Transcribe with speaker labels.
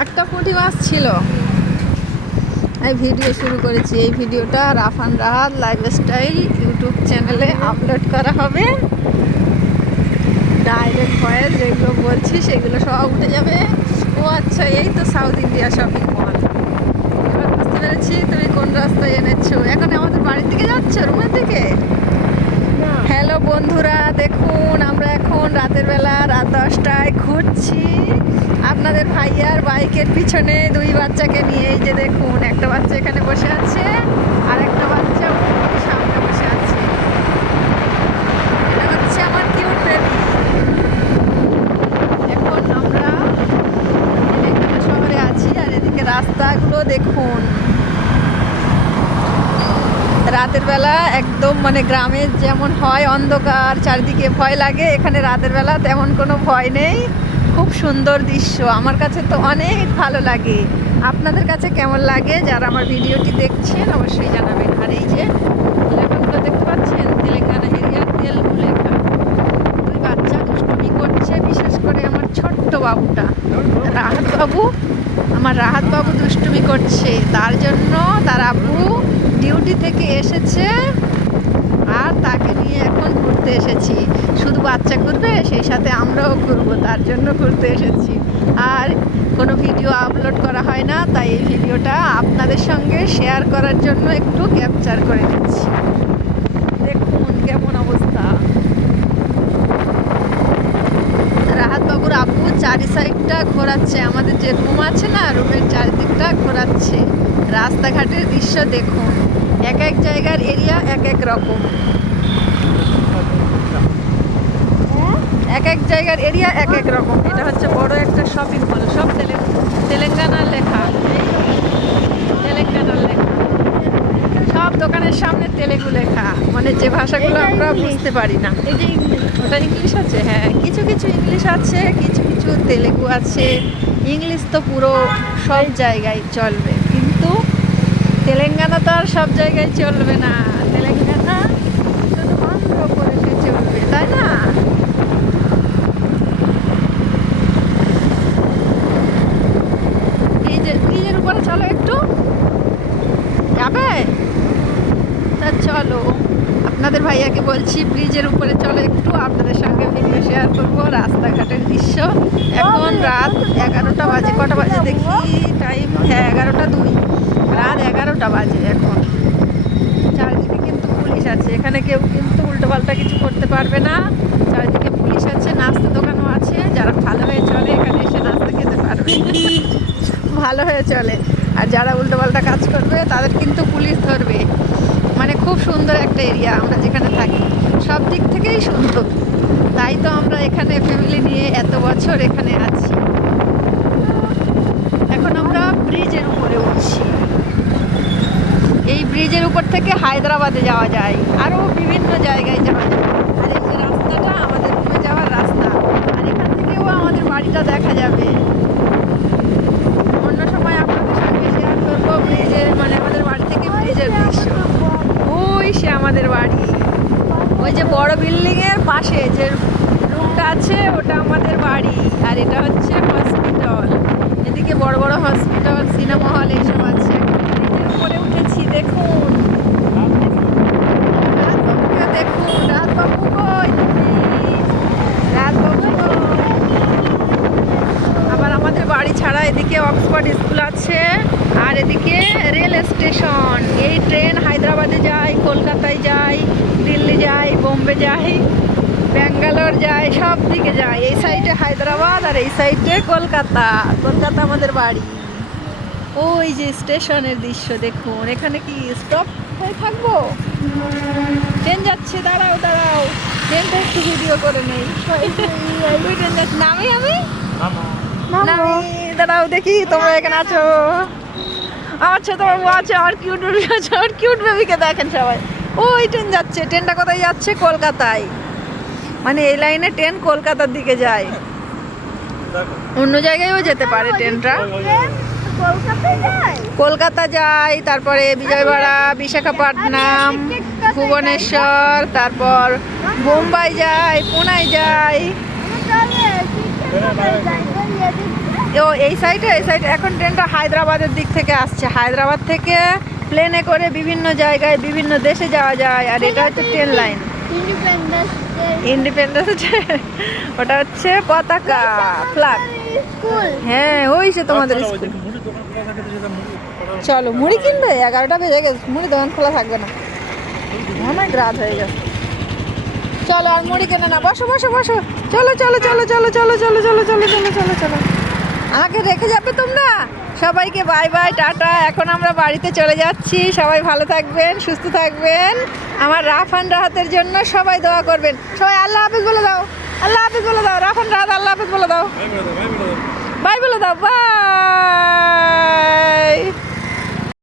Speaker 1: একটা পুঁটি মাছ ছিল। এই ভিডিও শুরু করেছি। এই ভিডিওটা রাফান রাহাত লাইফস্টাইল ইউটিউব চ্যানেলে আপলোড করা হবে। ডাইরেক্ট ভয়েস যেগুলো বলছি, সেগুলো সব উঠে যাবে। ও আচ্ছা এই তো সাউথ ইন্ডিয়া শপিং মল এবার বুঝতে পেরেছি তুমি কোন রাস্তায় এনেছো। এখন আমাদের বাড়ির দিকে যাচ্ছ, রুমের দিকে? হ্যালো বন্ধুরা, দেখুন, আমরা এখন রাতের বেলা রাত দশটায় ঘুরছি। আপনাদের ভাইয়ার বাইকের পিছনে দুই বাচ্চাকে নিয়ে, এই যে দেখুন, একটা বাচ্চা এখানে বসে আছে, আর একটা বাচ্চা সামনে বসে আছে। এটা হচ্ছে আমার কিউট বেবি এখন আমরা শহরে আছি আর এদিকে রাস্তাগুলো দেখুন। রাতের বেলা একদম মানে গ্রামের যেমন হয় অন্ধকার, চারিদিকে ভয় লাগে, এখানে রাতের বেলা তেমন কোনো ভয় নেই। খুব সুন্দর দৃশ্য, আমার কাছে তো অনেক ভালো লাগে। আপনাদের কাছে কেমন লাগে? যারা আমার ভিডিওটি দেখছেন, অবশ্যই জানাবেন। আর এই যে লেখাগুলো দেখতে পাচ্ছেন তেলেঙ্গানা এরিয়ার তেলগু লেখা। দুই বাচ্চা দুষ্টুমি করছে, বিশেষ করে আমার ছোট্ট বাবুটা। রাহাত বাবু, আমার রাহাত বাবু দুষ্টুমি করছে। তার জন্য তার আব্বু ডিউটি থেকে এসেছে আর তাকে নিয়ে এখন ঘুরতে এসেছি। শুধু বাচ্চা ঘুরবে, সেই সাথে আমরাও ঘুরবো, তার জন্য ঘুরতে এসেছি। আর কোনো ভিডিও আপলোড করা হয় না, তাই এই ভিডিওটা আপনাদের সঙ্গে শেয়ার করার জন্য একটু ক্যাপচার করে নিচ্ছি। দেখুন কেমন অবস্থা। রাহাতবাবুর আপু চারি সাইডটা ঘোরাচ্ছে, আমাদের যে রুম আছে না, রুমের চারিদিকটা ঘোরাচ্ছে। রাস্তাঘাটের দৃশ্য দেখুন। এক এক জায়গার এরিয়া এক এক রকম। এক এক জায়গার এরিয়া এক এক রকম। এটা হচ্ছে বড় একটা শপিং মল সব তেলে তেলেঙ্গানার লেখা। তেলেঙ্গানার লেখা। সব দোকানের সামনে তেলেগু লেখা। মানে যে ভাষাগুলো আমরা বুঝতে পারি না। ওটা ইংলিশ আছে? হ্যাঁ। কিছু কিছু ইংলিশ আছে কিছু কিছু তেলেগু আছে। ইংলিশ তো পুরো সব জায়গায় চলবে। তেলেঙ্গানা তো আর সব জায়গায় চলবে না। তেলেঙ্গানা শুধু অন্ধ্রপ্রদেশে চলবে তাই না? ব্রিজের উপরে চলো একটু। যাবে? তা চলো। আপনাদের ভাইয়াকে বলছি ব্রিজের উপরে চলো একটু। আপনাদের সঙ্গে ভিডিও শেয়ার করব রাস্তাঘাটের দৃশ্য। এখন রাত এগারোটা বাজে কটা বাজে দেখি? টাইম হ্যাঁ এগারোটা দুই। রাত এগারোটা বাজে এখন। চারিদিকে কিন্তু পুলিশ আছে। এখানে কেউ কিন্তু উল্টোপাল্টা কিছু করতে পারবে না। চারিদিকে পুলিশ আছে, নাস্তা দোকানও আছে। যারা ভালো হয়ে চলে, এখানে এসে নাস্তা খেতে পারবে। ভালো হয়ে চলে। আর যারা উল্টোপাল্টা কাজ করবে, তাদের কিন্তু পুলিশ ধরবে। মানে খুব সুন্দর একটা এরিয়া আমরা যেখানে থাকি। সব দিক থেকেই সুন্দর। তাই তো আমরা এখানে ফ্যামিলি নিয়ে এত বছর এখানে আছি এখন আমরা ব্রিজের উপরে উঠছি এই ব্রিজের উপর থেকে হায়দ্রাবাদে যাওয়া যায়। আরও বিভিন্ন জায়গায় যাওয়া যায়। আর এই যে রাস্তাটা আমাদের রুমে যাওয়ার রাস্তা, আর এখান থেকেও আমাদের বাড়িটা দেখা যাবে। অন্য সময় আপনাদের সঙ্গে শেয়ার করব ব্রিজের মানে আমাদের বাড়ি থেকে ব্রিজের দৃশ্য। ওই সে আমাদের বাড়ি। ওই যে বড় বিল্ডিং এর পাশে যে রুমটা আছে, ওটা আমাদের বাড়ি। আর এটা হচ্ছে হসপিটাল এদিকে বড় বড় হসপিটাল সিনেমা হল এইসব আছে ব্রিজের উপরে উঠেছি দেখুন রাতবাবুকে দেখুন রাতবাবু কই তুমি? রাতবাবু কই? আবার আমাদের বাড়ি ছাড়া এদিকে অক্সফোর্ড স্কুল আছে আর এদিকে রেল স্টেশন। এই ট্রেন হায়দ্রাবাদে যায় কলকাতায় যায় দিল্লি যায় বোম্বে যায় ব্যাঙ্গালোর যায় সব দিকে যায়। এই সাইডে হায়দ্রাবাদ আর এই সাইডে কলকাতা। কলকাতা আমাদের বাড়ি। ওই যে স্টেশনের দৃশ্য দেখুন এখানে কি স্টপ হয়ে থাকব? ট্রেন যাচ্ছে দাঁড়াও দাঁড়াও। ট্রেনটা একটু ভিডিও করে নেই। ট্রেন যাচ্ছে। নামি আমি? নামি। দাঁড়াও দেখি, তোমরা এখানে আছো? আমার ছোট বাবু আছে আমার কিউট বেবি আছে আমার কিউট বেবিকে দেখেন সবাই। ওই ট্রেন যাচ্ছে ট্রেনটা কোথায় যাচ্ছে? কলকাতায়। মানে এই লাইনে ট্রেন কলকাতার দিকে যায়। অন্য জায়গায়ও যেতে পারে ট্রেনটা কলকাতা যায়, তারপরে বিজয়বাড়া, বিশাখাপট্টনম, ভুবনেশ্বর, তারপর বোম্বাই যায়, পুনায় যায়। ও এই সাইডে এই সাইডে এখন ট্রেনটা হায়দ্রাবাদের দিক থেকে আসছে হায়দ্রাবাদ থেকে প্লেনে করে বিভিন্ন জায়গায় বিভিন্ন দেশে যাওয়া যায় আর এটা হচ্ছে ট্রেন লাইন
Speaker 2: ইন্ডিপেন্ডেন্স
Speaker 1: ওটা হচ্ছে পতাকা ফ্ল্যাগ হ্যাঁ ওই সে তোমাদের স্কুল চলো মুড়ি কিনবে এগারোটা বেজে গেছে মুড়ি দোকান খোলা থাকবে না অনেক রাত হয়ে গেছে চলো আর মুড়ি কেনে না বসো বসো বসো চলো চলো চলো চলো চলো চলো চলো চলো চলো চলো চলো আমাকে রেখে যাবে তোমরা? সবাইকে বাই বাই টাটা। এখন আমরা বাড়িতে চলে যাচ্ছি। সবাই ভালো থাকবেন সুস্থ থাকবেন। আমার রাফান রাহাতের জন্য সবাই দোয়া করবেন। সবাই আল্লাহ হাফিজ বলে দাও। আল্লাহ হাফিজ বলে দাও। রাফান রাহাত আল্লাহ হাফিজ
Speaker 3: বলে দাও।
Speaker 1: বাই বলে দাও বাই